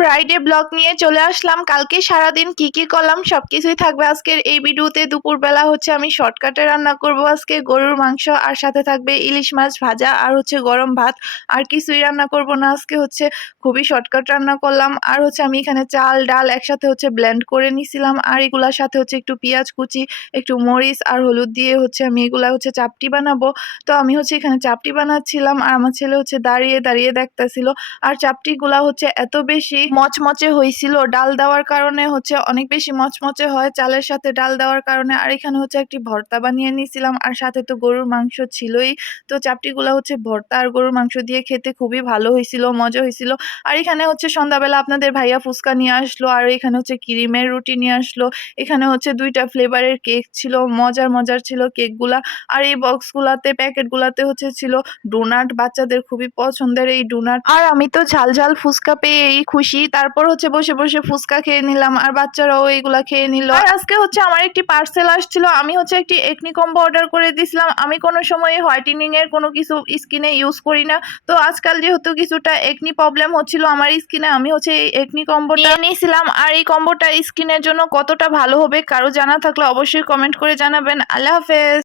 Friday blog নিয়ে চলে আসলাম। কালকে সারাদিন কি কি করলাম সবকিছুই থাকবে আজকের এই ভিডিওতে। দুপুরবেলা হচ্ছে আমি শর্টকাটে রান্না করব আজকে গরুর মাংস, আর সাথে থাকবে ইলিশ মাছ ভাজা আর হচ্ছে গরম ভাত। আর কিছুই রান্না করব না আজকে, হচ্ছে খুবই শর্টকাট রান্না করলাম। আর হচ্ছে আমি এখানে চাল ডাল একসাথে হচ্ছে ব্লেন্ড করে নিছিলাম, আর এগুলার সাথে হচ্ছে একটু পেঁয়াজ কুচি, একটু মরিচ আর হলুদ দিয়ে হচ্ছে আমি এগুলা হচ্ছে চাপটি বানাবো। তো আমি হচ্ছে এখানে চাপটি বানাচ্ছিলাম, আর আমার ছেলে হচ্ছে দাঁড়িয়ে দাঁড়িয়ে দেখতেছিল। আর চাপটিগুলা হচ্ছে এত বেশি মচমচে হয়েছিল ডাল দেওয়ার কারণে, হচ্ছে অনেক বেশি মচমচে হয় চালের সাথে ডাল দেওয়ার কারণে। আর এখানে হচ্ছে একটি ভর্তা বানিয়ে নিয়েছিলাম, আর সাথে তো গরুর মাংস ছিলই। তো চাপটিগুলা হচ্ছে ভর্তা আর গরুর মাংস দিয়ে খেতে খুবই ভালো হয়েছিল, মজা হয়েছিল। আর এখানে হচ্ছে সন্ধ্যাবেলা আপনাদের ভাইয়া ফুচকা নিয়ে আসলো, আর এখানে হচ্ছে ক্রিমের রুটি নিয়ে আসলো। এখানে হচ্ছে 2টা ফ্লেভারের কেক ছিল, মজার মজার ছিল কেকগুলা। আর এই বক্সগুলাতে প্যাকেটগুলাতে হচ্ছে ছিল ডোনাট, বাচ্চাদের খুবই পছন্দের এই ডোনাট। আর আমি তো ঝাল ঝাল ফুচকা পেয়েই খুশি। তারপর হচ্ছে বসে বসে ফুচকা খেয়ে নিলাম, আর বাচ্চারাও এইগুলা খেয়ে নিল। আর আজকে হচ্ছে আমার একটি পার্সেল আসছিল। আমি হচ্ছে একটি একনি কম্বো অর্ডার করে দিয়েছিলাম। আমি কোনো সময় হোয়াইটেনিং এর কোনো কিছু স্কিনে ইউজ করি না, তো আজকাল যেহেতু কিছুটা একনি প্রবলেম হচ্ছিল আমার স্কিনে, আমি হচ্ছে এই একনি কম্বোটা নিয়েছিলাম। আর এই কম্বোটা স্কিনের জন্য কতটা ভালো হবে কারো জানা থাকলে অবশ্যই কমেন্ট করে জানাবেন। আল্লাহ হাফেজ।